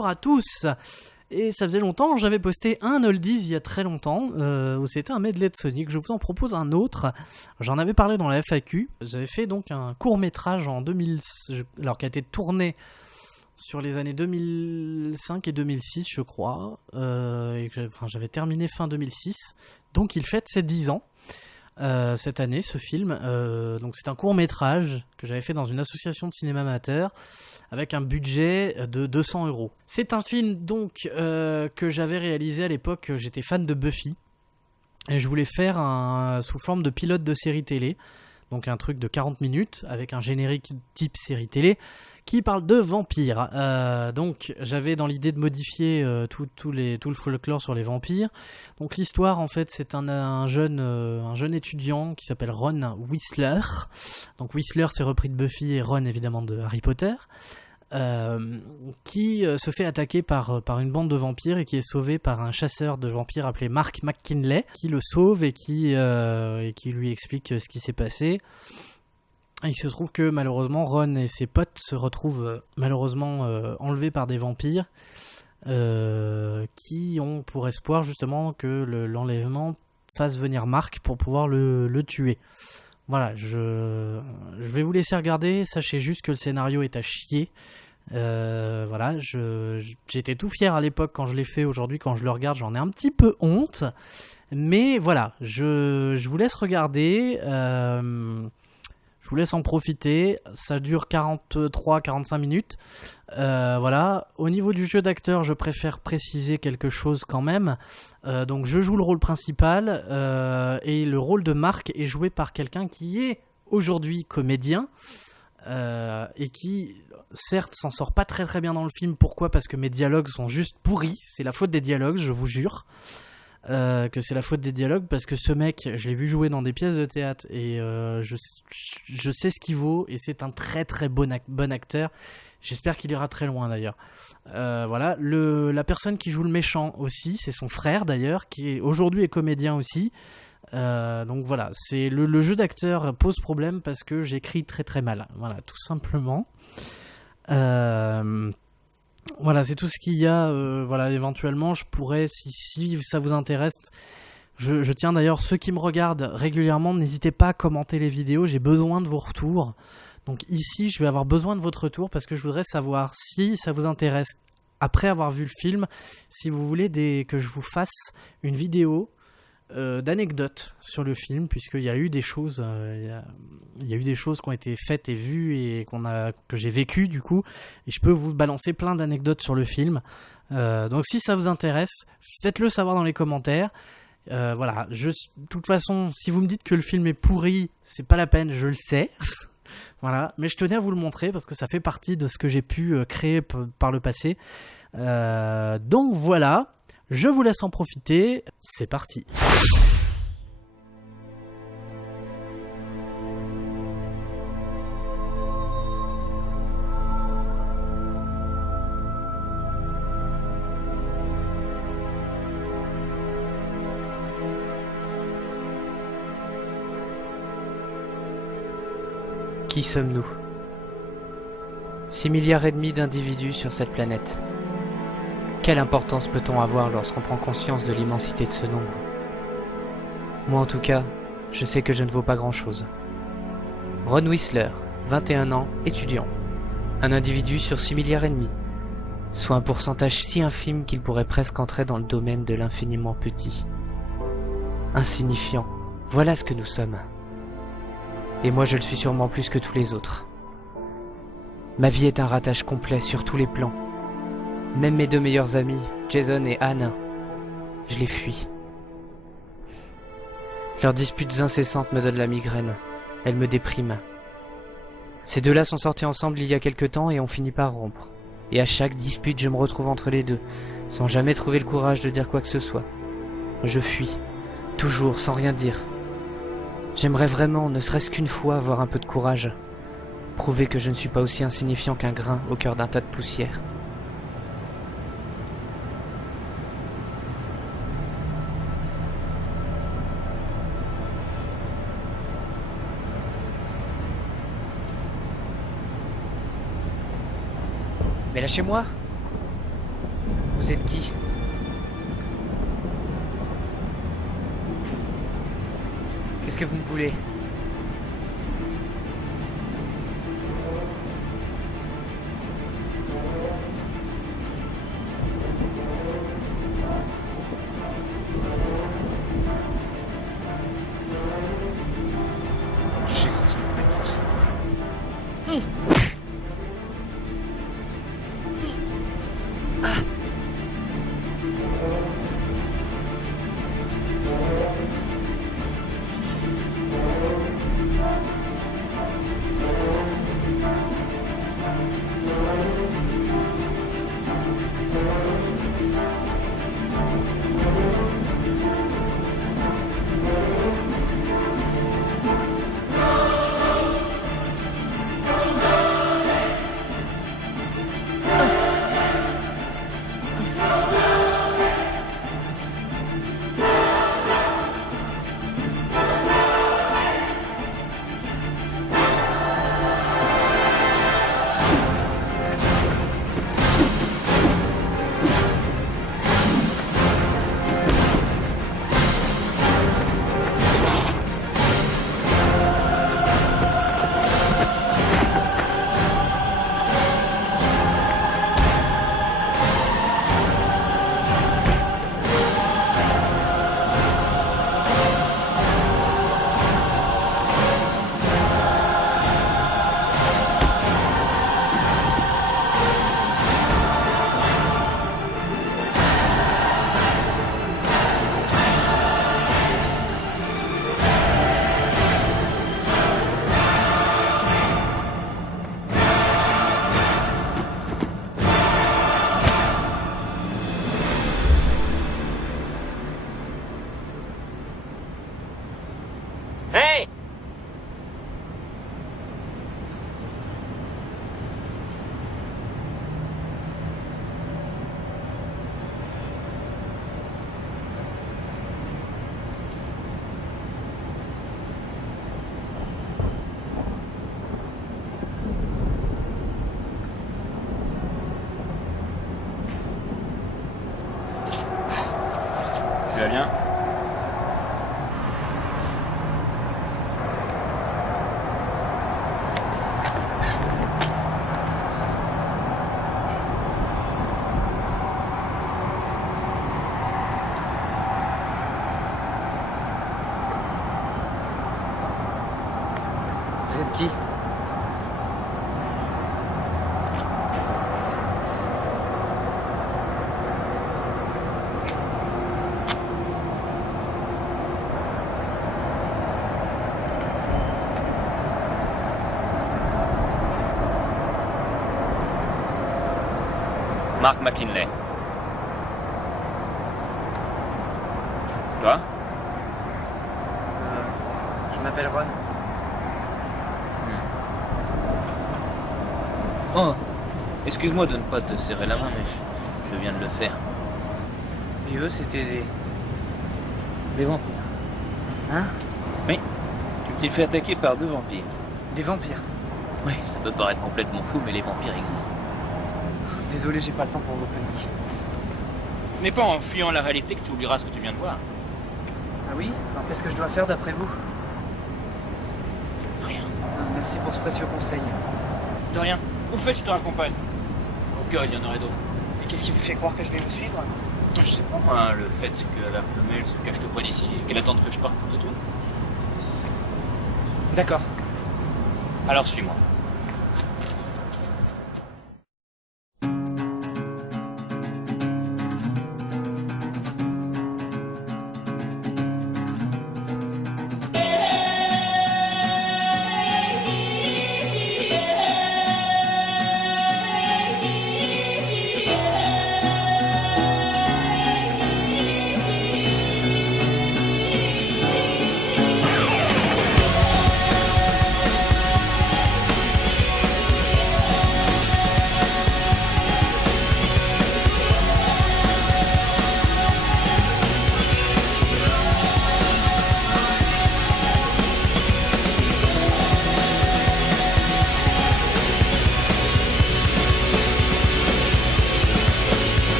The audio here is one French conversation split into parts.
bonjour à tous. Et ça faisait longtemps, j'avais posté un oldies il y a très longtemps, où c'était un medley de Sonic. Je vous en propose un autre. J'en avais parlé dans la FAQ. J'avais fait donc un court-métrage en 2000, alors qui a été tourné sur les années 2005 et 2006, je crois. Et que j'avais terminé fin 2006. Donc il fête ses 10 ans. Cette année, ce film. Donc c'est un court-métrage que j'avais fait dans une association de cinéma amateur avec un budget de 200 €. C'est un film donc que j'avais réalisé à l'époque. J'étais fan de Buffy et je voulais faire sous forme de pilote de série télé. Donc un truc de 40 minutes avec un générique type série télé qui parle de vampires. Donc j'avais dans l'idée de modifier tout le folklore sur les vampires. Donc l'histoire en fait c'est un jeune étudiant qui s'appelle Ron Whistler. Donc Whistler c'est repris de Buffy et Ron évidemment de Harry Potter. Qui se fait attaquer par une bande de vampires et qui est sauvé par un chasseur de vampires appelé Mark McKinley qui le sauve et qui lui explique ce qui s'est passé. Et il se trouve que malheureusement Ron et ses potes se retrouvent malheureusement enlevés par des vampires qui ont pour espoir justement que l'enlèvement fasse venir Mark pour pouvoir le tuer. Voilà, je vais vous laisser regarder, sachez juste que le scénario est à chier. Voilà, j'étais tout fier à l'époque quand je l'ai fait. Aujourd'hui quand je le regarde j'en ai un petit peu honte. Mais voilà, je vous laisse regarder, je vous laisse en profiter. Ça dure 43-45 minutes. Voilà. Au niveau du jeu d'acteur, je préfère préciser quelque chose quand même. Donc je joue le rôle principal et le rôle de Marc est joué par quelqu'un qui est aujourd'hui comédien et qui certes s'en sort pas très très bien dans le film. Pourquoi ? Parce que mes dialogues sont juste pourris. C'est la faute des dialogues, je vous jure. Que c'est la faute des dialogues parce que ce mec, je l'ai vu jouer dans des pièces de théâtre et je sais ce qu'il vaut et c'est un très très bon acteur. J'espère qu'il ira très loin d'ailleurs. Voilà, la personne qui joue le méchant aussi, c'est son frère d'ailleurs, qui aujourd'hui est comédien aussi. Donc voilà, c'est le jeu d'acteur pose problème parce que j'écris très très mal. Voilà, tout simplement. Voilà, c'est tout ce qu'il y a. Voilà, éventuellement, je pourrais, si ça vous intéresse, je tiens d'ailleurs, ceux qui me regardent régulièrement, n'hésitez pas à commenter les vidéos, j'ai besoin de vos retours. Donc ici, je vais avoir besoin de votre retour parce que je voudrais savoir si ça vous intéresse, après avoir vu le film, si vous voulez que je vous fasse une vidéo d'anecdotes sur le film, puisqu'il y a eu des choses il y a eu des choses qui ont été faites et vues et que j'ai vécues du coup, et je peux vous balancer plein d'anecdotes sur le film. Donc si ça vous intéresse, faites-le savoir dans les commentaires. Voilà, de toute façon, si vous me dites que le film est pourri, c'est pas la peine, je le sais. Voilà, mais je tenais à vous le montrer parce que ça fait partie de ce que j'ai pu créer par le passé. Donc voilà, je vous laisse en profiter, c'est parti. Qui sommes-nous ? 6,5 milliards d'individus sur cette planète. Quelle importance peut-on avoir lorsqu'on prend conscience de l'immensité de ce nombre ? Moi en tout cas, je sais que je ne vaux pas grand-chose. Ron Whistler, 21 ans, étudiant. Un individu sur 6,5 milliards, soit un pourcentage si infime qu'il pourrait presque entrer dans le domaine de l'infiniment petit. Insignifiant, voilà ce que nous sommes. Et moi je le suis sûrement plus que tous les autres. Ma vie est un ratage complet sur tous les plans. Même mes 2 meilleurs amis, Jason et Anne, je les fuis. Leurs disputes incessantes me donnent la migraine. Elles me dépriment. Ces deux-là sont sortis ensemble il y a quelque temps et ont fini par rompre. Et à chaque dispute, je me retrouve entre les deux, sans jamais trouver le courage de dire quoi que ce soit. Je fuis, toujours, sans rien dire. J'aimerais vraiment, ne serait-ce qu'une fois, avoir un peu de courage. Prouver que je ne suis pas aussi insignifiant qu'un grain au cœur d'un tas de poussière. Mais lâchez-moi! Vous êtes qui? Qu'est-ce que vous me voulez? Juste une petite fois. Hey! Tu vas bien? Vous êtes qui? Mark McKinley. Toi? Je m'appelle Ron. Oh, excuse-moi de ne pas te serrer la main, mais je viens de le faire. Et eux, c'était Des vampires. Hein? Oui, tu t'es fait attaquer par 2 vampires. Des vampires. Oui, ça peut paraître complètement fou, mais les vampires existent. Désolé, j'ai pas le temps pour vos paniques. Ce n'est pas en fuyant la réalité que tu oublieras ce que tu viens de voir. Ah oui? Alors qu'est-ce que je dois faire d'après vous? Rien. Merci pour ce précieux conseil. De rien. Au fait, je te raccompagne. Au cas, il y en aurait d'autres. Et qu'est-ce qui vous fait croire que je vais vous suivre? Je sais pas, moi, le fait que la femelle se cache tout près d'ici et qu'elle attende que je parte pour te tuer. D'accord. Alors suis-moi.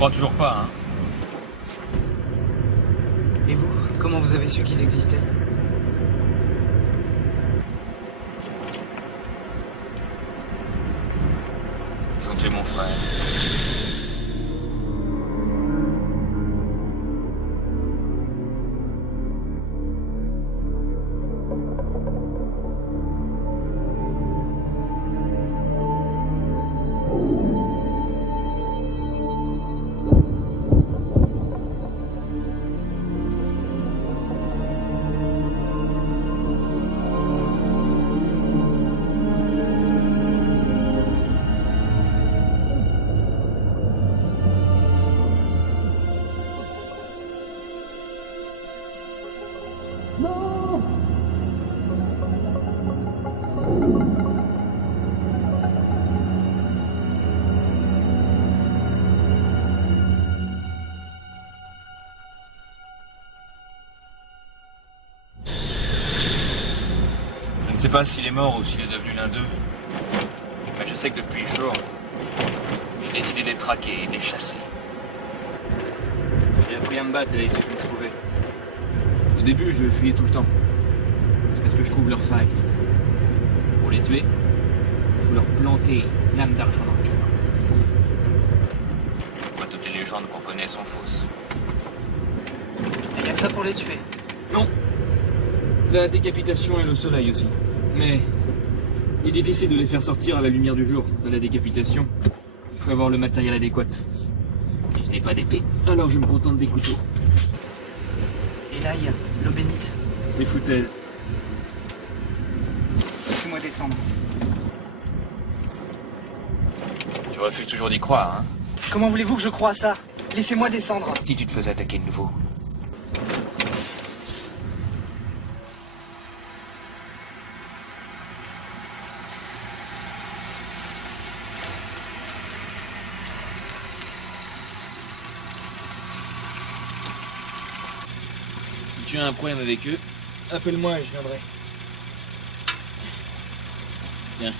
crois toujours pas, hein? Et vous, comment vous avez su qu'ils existaient? Ils ont tué mon frère. Je ne sais pas s'il est mort ou s'il est devenu l'un d'eux. Mais je sais que depuis le jour, j'ai décidé de les traquer et de les chasser. J'ai appris à me battre avec ce que je trouvais. Au début, je fuyais tout le temps. C'est parce que je trouve leur faille. Pour les tuer, il faut leur planter une lame d'argent dans le cœur. Pourquoi toutes les légendes qu'on connaît sont fausses? Il y a que ça pour les tuer. Non. La décapitation et le soleil aussi. Mais il est difficile de les faire sortir à la lumière du jour. De la décapitation, il faut avoir le matériel adéquat. Et je n'ai pas d'épée, alors je me contente des couteaux. Et l'ail, l'eau bénite. Les foutaises. Laissez-moi descendre. Tu refuses toujours d'y croire, hein? Comment voulez-vous que je croie à ça? Laissez-moi descendre. Si tu te faisais attaquer de nouveau. Si tu as un problème avec eux, appelle-moi et je viendrai. Viens.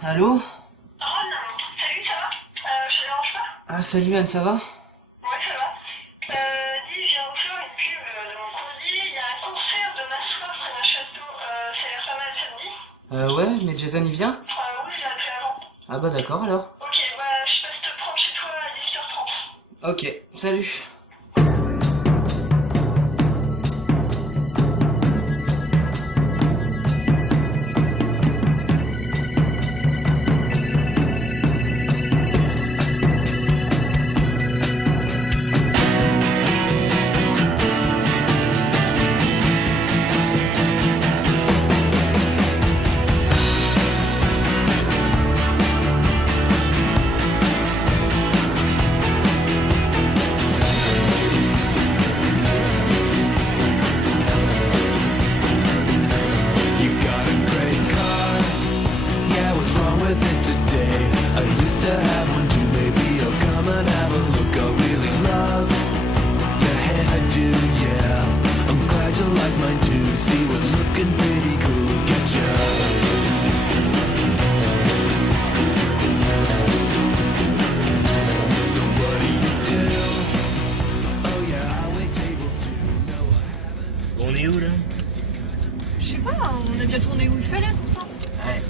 Allô? Ron, salut, ça va? Je te dérange pas? Ah, salut Anne, ça va? Ouais, ça va. Dis, je viens de faire une pub de mon courrier. Il y a un concert de Massoir près d'un château. Ça a l'air pas mal samedi. Ouais, mais Jason il vient? Oui, je l'ai appelé avant. Ah bah d'accord alors. Ok, bah, je passe te prendre chez toi à 18h30. Ok, salut. You got a great car. Yeah, what's wrong with it today? I used to have one too. Maybe you'll come and have a look. I really love your hairdo, yeah. I'm glad you like mine too. See, we're looking pretty cool. Look at you. So what do you do? Oh yeah, I wait tables too. No, I haven't. On est où là? Je sais pas, on a bien tourné où il fallait pourtant. Ouais.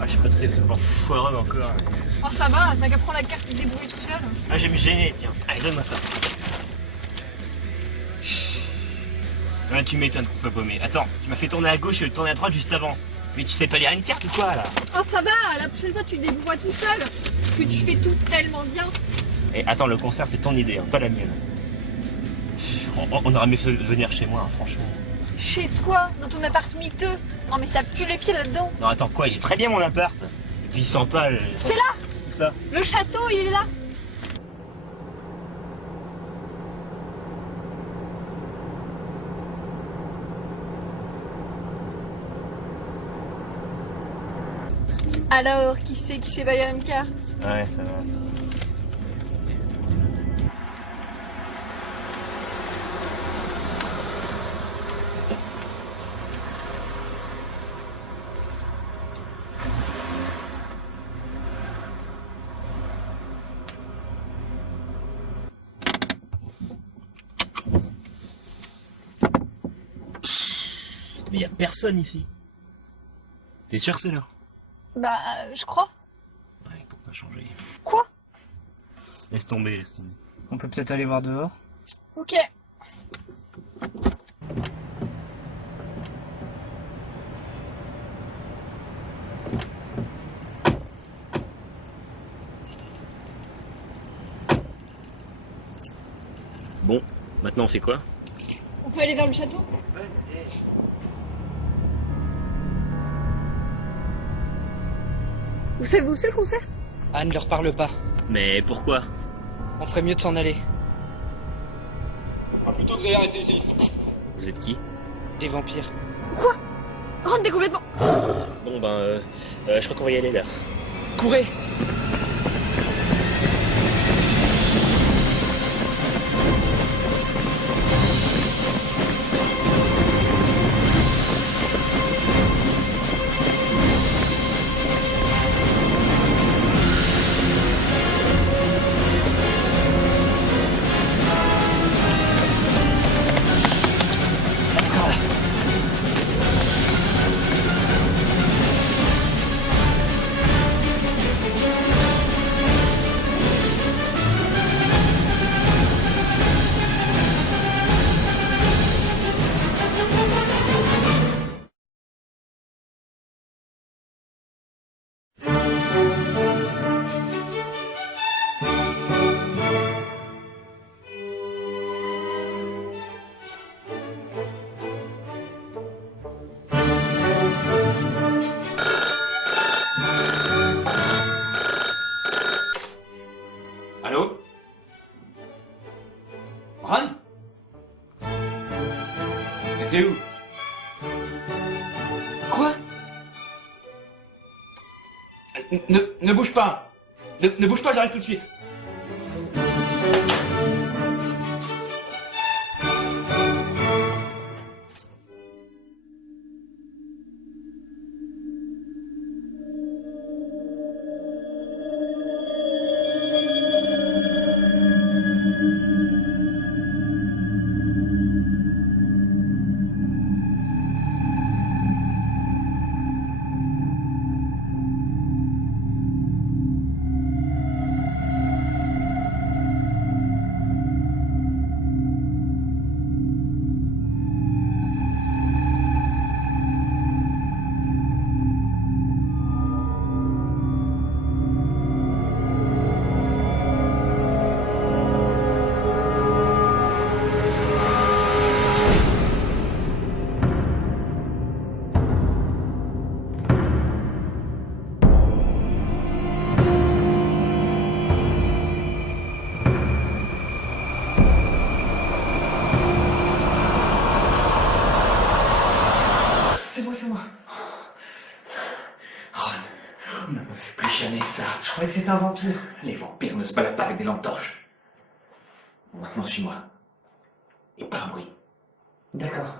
Ah, je sais pas ce que c'est ce plan foireux encore. Oh, ça va, t'as qu'à prendre la carte et te débrouiller tout seul. Ah, je vais me gêner, tiens. Allez, donne-moi ça. Ouais, tu m'étonnes qu'on soit paumé. Attends, tu m'as fait tourner à gauche et tourner à droite juste avant. Mais tu sais pas lire une carte ou quoi là? Oh, ça va, la prochaine fois tu te débrouilles tout seul. Parce que tu fais tout tellement bien. Et attends, le concert c'est ton idée, hein, pas la mienne. On aurait mieux fait venir chez moi, hein, franchement. Chez toi, dans ton appart miteux. Non mais ça pue les pieds là-dedans. Non, attends, quoi? Il est très bien mon appart. Et puis il sent pas le... C'est là! Où ça? Le château, il est là. Alors, qui c'est qui sait balayer une carte? Ouais, ça va, ça va. Mais y a personne ici. T'es sûr que c'est là? Bah, je crois. Ouais, pour pas changer. Quoi? Laisse tomber, laisse tomber. On peut peut-être aller voir dehors. Ok. Bon, maintenant on fait quoi? On peut aller vers le château? Vous savez où c'est le concert? Ah, ne leur parle pas. Mais pourquoi? On ferait mieux de s'en aller. Plutôt que vous allez rester ici. Vous êtes qui? Des vampires. Quoi? Rentre, t'es complètement... Bon ben, je crois qu'on va y aller là. Courez! Allô? Ron? T'es où? Quoi? Ne bouge pas! Ne bouge pas, j'arrive tout de suite! C'est moi. Ron, on ne peut plus jamais ça. Je croyais que c'était un vampire. Les vampires ne se baladent pas avec des lampes torches. Maintenant, suis-moi. Et pas un bruit. D'accord.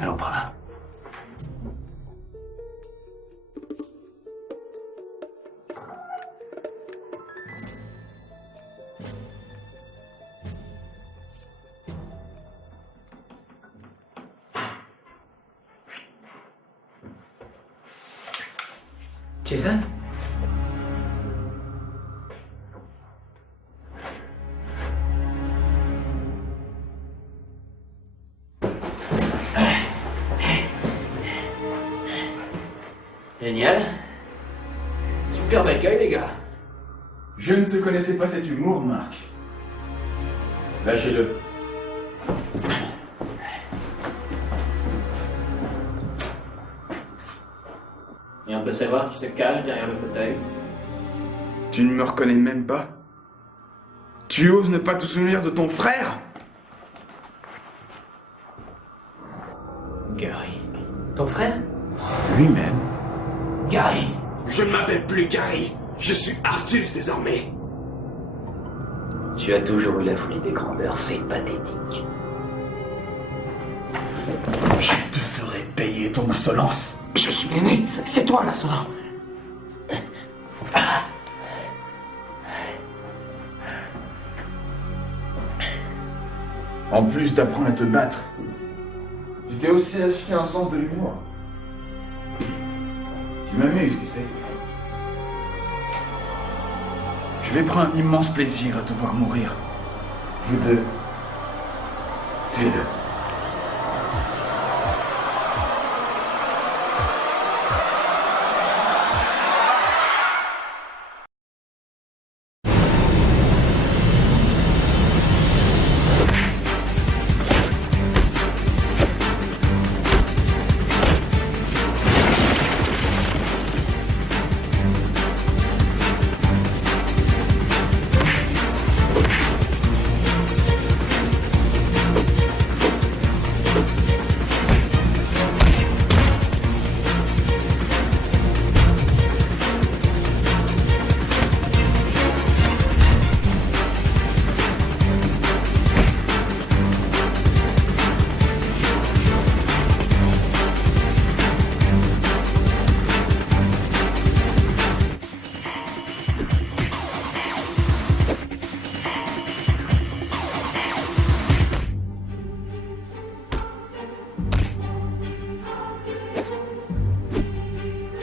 Allons par là. Jason? Génial. Superbe accueil, les gars. Je ne te connaissais pas cet humour, Marc. Lâchez-le. Et on peut savoir qui se cache derrière le fauteuil. Tu ne me reconnais même pas? Tu oses ne pas te souvenir de ton frère? Gary. Ton frère? Lui-même. Gary! Je ne m'appelle plus Gary. Je suis Artus désormais. Tu as toujours eu la folie des grandeurs, c'est pathétique. Je te ferai payer ton insolence. Je suis l'aîné. C'est toi l'insolent. En plus d'apprendre à te battre, tu t'es aussi acheté un sens de l'humour. Tu m'amuses, tu sais. Je vais prendre un immense plaisir à te voir mourir. Vous deux. Tous les deux.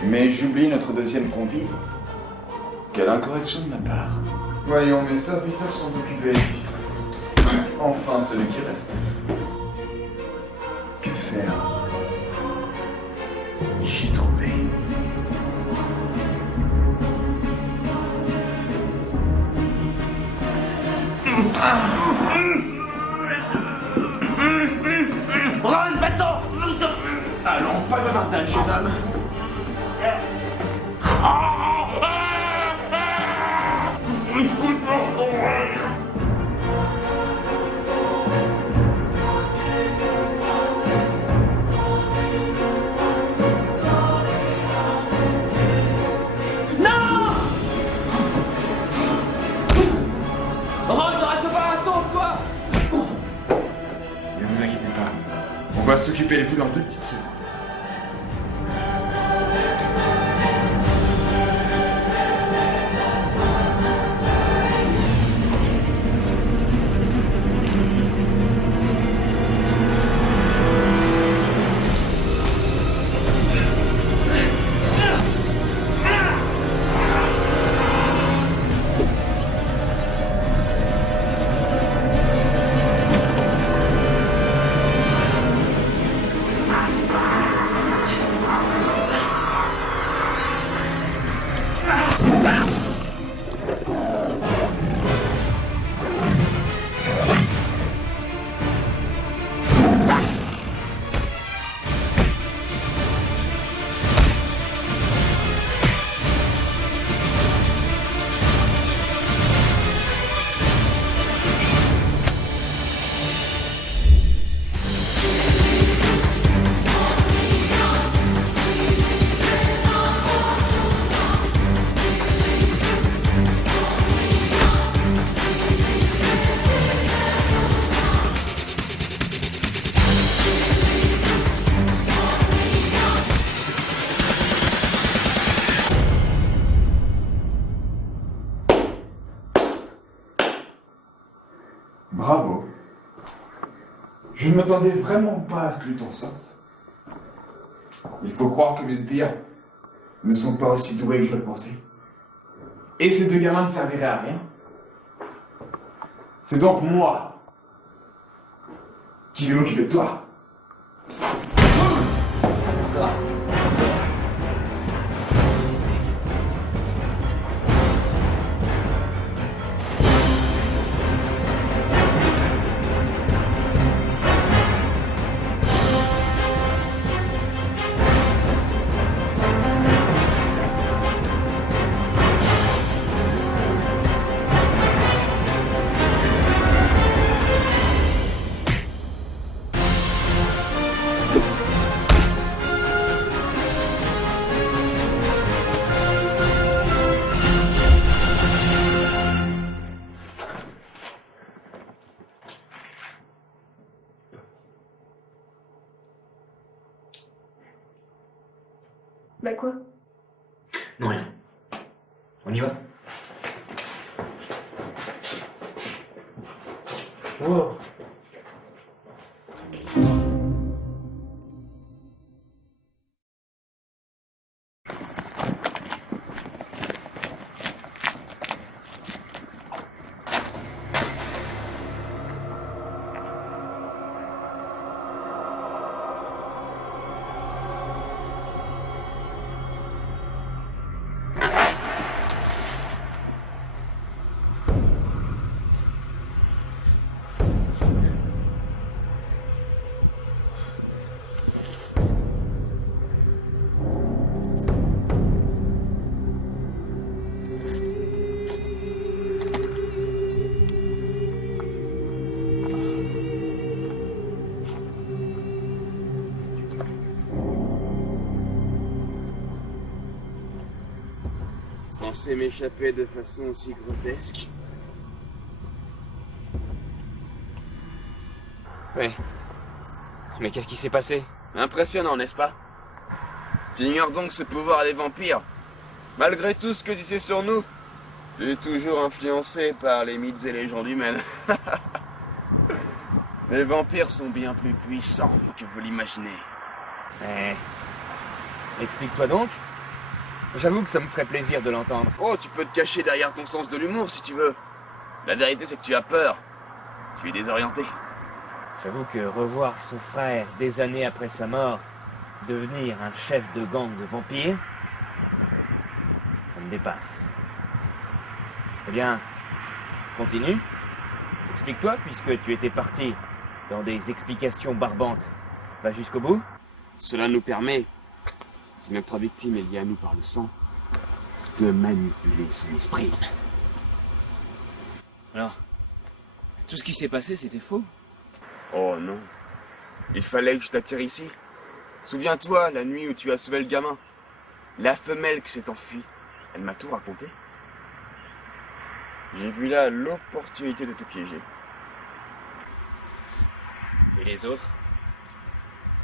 Mais j'oublie notre deuxième convive. Quelle incorrection de ma part. Voyons, mes serviteurs sont occupés. Enfin, celui qui reste. Que faire? J'ai trouvé. Ron, va-t'en! Allons, pas de bavardage, jeune homme. Ne vous inquiétez pas. On va s'occuper de vous dans 2 petites secondes. Je ne m'attendais vraiment pas à ce que tu t'en sortes. Il faut croire que mes sbires ne sont pas aussi doués que je le pensais. Et ces deux gamins ne serviraient à rien. C'est donc moi qui vais m'occuper de toi. Bah quoi? Non, rien. On y va? Wow. Penser m'échapper de façon aussi grotesque. Ouais. Mais qu'est-ce qui s'est passé? Impressionnant, n'est-ce pas? Tu ignores donc ce pouvoir des vampires. Malgré tout ce que tu sais sur nous, tu es toujours influencé par les mythes et légendes humaines. Les vampires sont bien plus puissants que vous l'imaginez. Explique-toi donc. J'avoue que ça me ferait plaisir de l'entendre. Oh, tu peux te cacher derrière ton sens de l'humour si tu veux. La vérité, c'est que tu as peur. Tu es désorienté. J'avoue que revoir son frère des années après sa mort devenir un chef de gang de vampires, ça me dépasse. Eh bien, continue. Explique-toi, puisque tu étais parti dans des explications barbantes. Va jusqu'au bout. Cela nous permet, si notre victime est liée à nous par le sang, de manipuler son esprit. Alors, tout ce qui s'est passé, c'était faux? Oh non. Il fallait que je t'attire ici. Souviens-toi, la nuit où tu as sauvé le gamin. La femelle qui s'est enfuie. Elle m'a tout raconté. J'ai vu là l'opportunité de te piéger. Et les autres?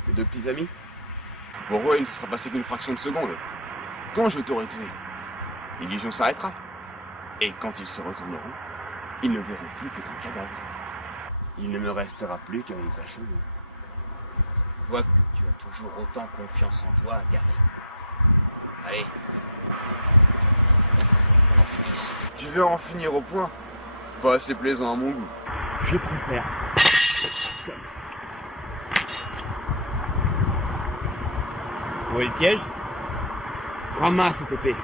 Tes deux petits amis? Pour eux, il ne se sera passé qu'une fraction de seconde. Quand je t'aurai tué, l'illusion s'arrêtera. Et quand ils se retourneront, ils ne verront plus que ton cadavre. Il ne me restera plus qu'un visage cheveux. Je vois que tu as toujours autant confiance en toi, Gary. Allez. On en finisse. Tu veux en finir au point? Pas assez plaisant à mon goût. Je préfère. Où est le piège? Ramasse cette épée.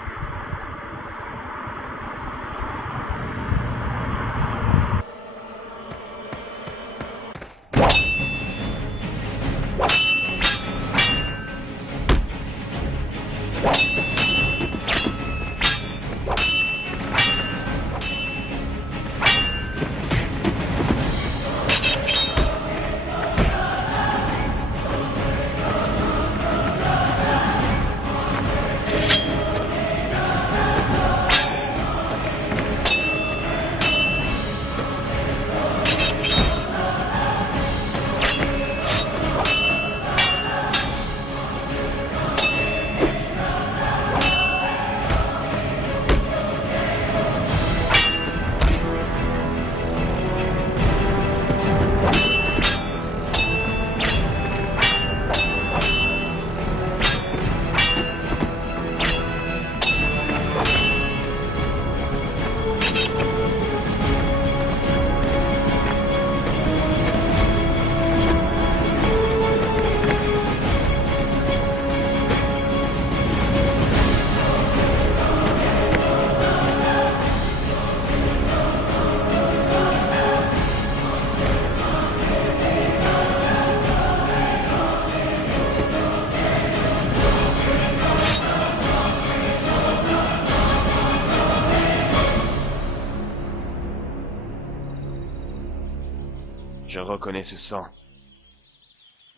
Je reconnais ce sang.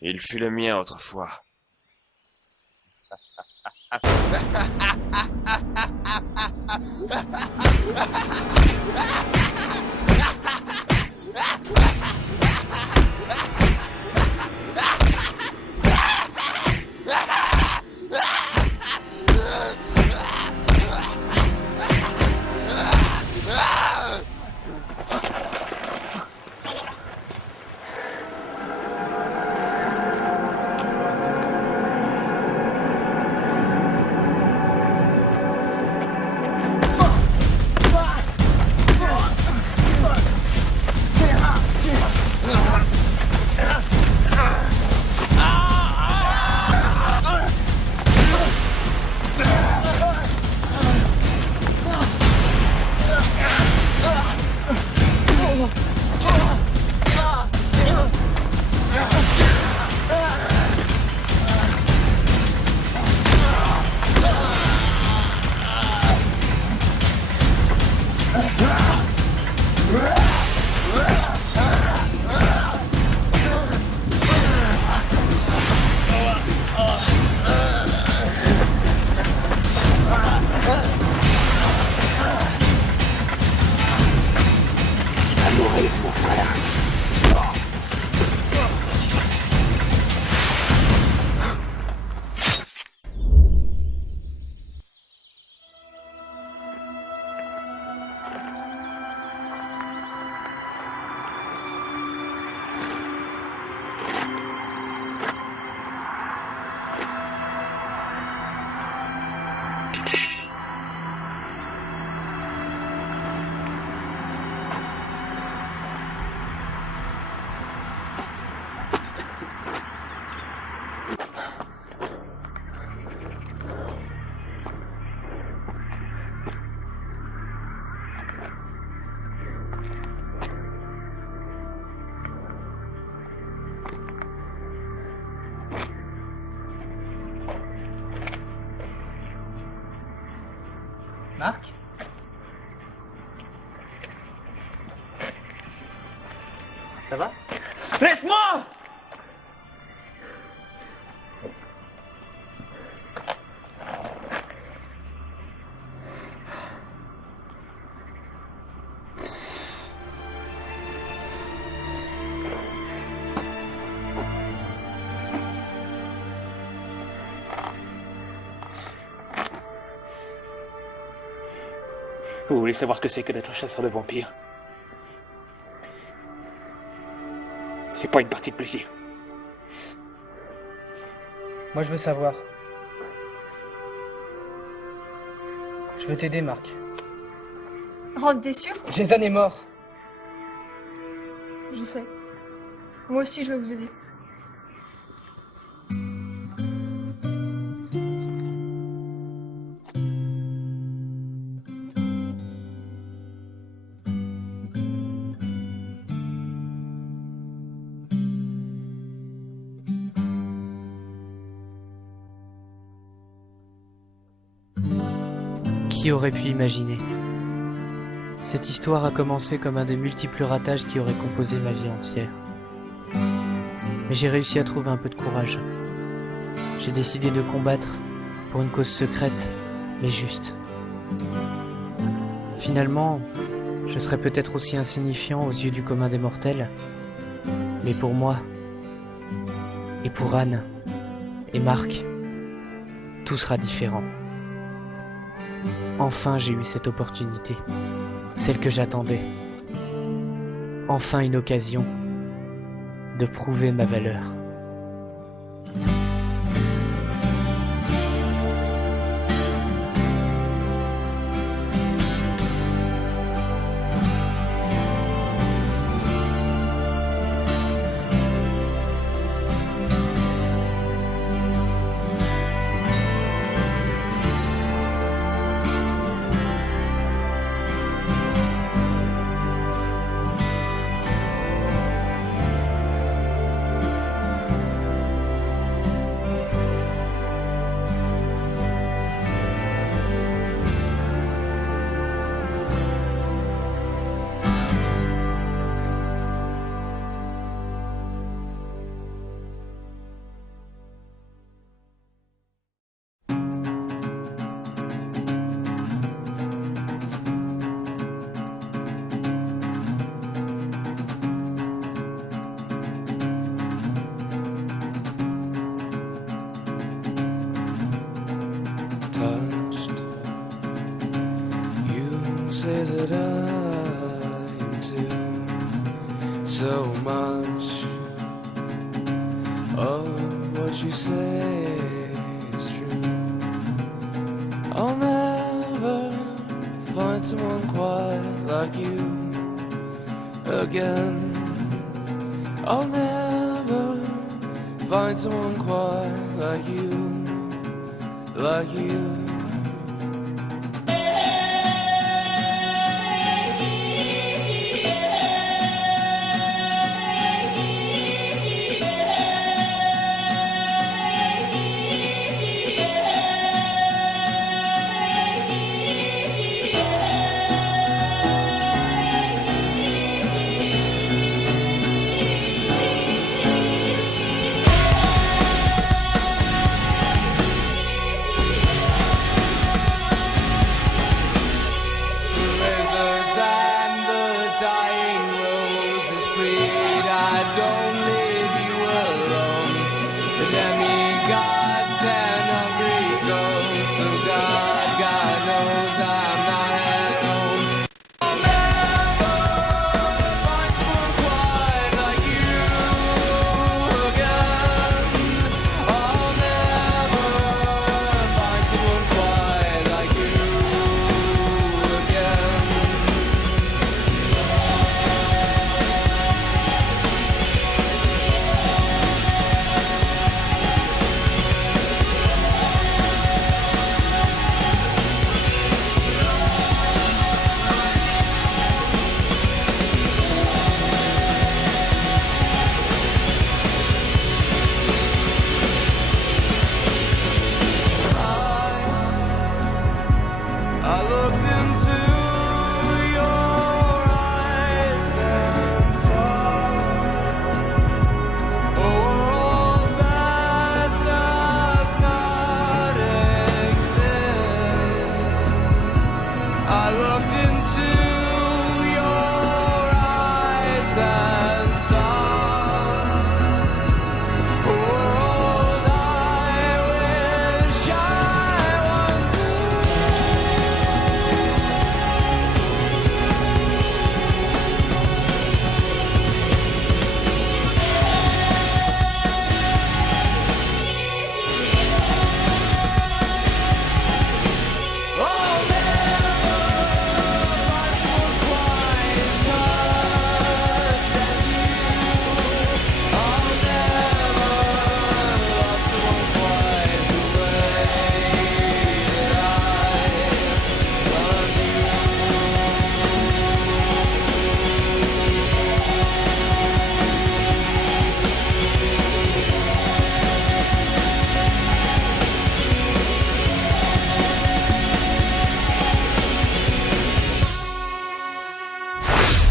Il fut le mien autrefois. Marc? Ça va? Laisse-moi! Vous voulez savoir ce que c'est que d'être chasseur de vampires? C'est pas une partie de plaisir. Moi, je veux savoir. Je veux t'aider, Marc. Rob, t'es sûr? Jason est mort. Je sais. Moi aussi, je veux vous aider. Qui aurait pu imaginer? Cette histoire a commencé comme un des multiples ratages qui auraient composé ma vie entière. Mais j'ai réussi à trouver un peu de courage. J'ai décidé de combattre pour une cause secrète, mais juste. Finalement, je serais peut-être aussi insignifiant aux yeux du commun des mortels, mais pour moi, et pour Anne, et Marc, tout sera différent. Enfin, j'ai eu cette opportunité, celle que j'attendais. Enfin une occasion de prouver ma valeur. say that I'm too. So much of what you say is true. I'll never find someone quite like you again. I'll never find someone quite like you, like you.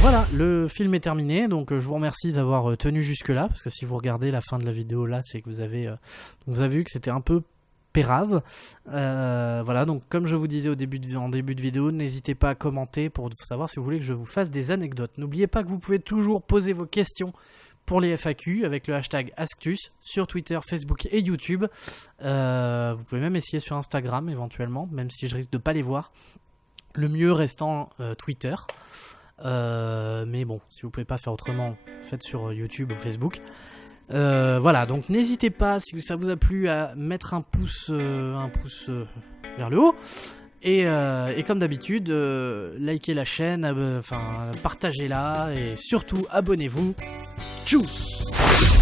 Voilà, le film est terminé, donc je vous remercie d'avoir tenu jusque là, parce que si vous regardez la fin de la vidéo là, c'est que vous avez vu que c'était un peu pérave. Voilà, donc comme je vous disais en début de vidéo, n'hésitez pas à commenter pour savoir si vous voulez que je vous fasse des anecdotes. N'oubliez pas que vous pouvez toujours poser vos questions pour les FAQ avec le hashtag Asctus sur Twitter, Facebook et YouTube. Vous pouvez même essayer sur Instagram éventuellement, même si je risque de pas les voir. Le mieux restant Twitter. Mais bon, si vous pouvez pas faire autrement, faites sur YouTube ou Facebook. Voilà, donc n'hésitez pas, si ça vous a plu, à mettre un pouce vers le haut. Et comme d'habitude, likez la chaîne, partagez-la et surtout abonnez-vous. Tchuss!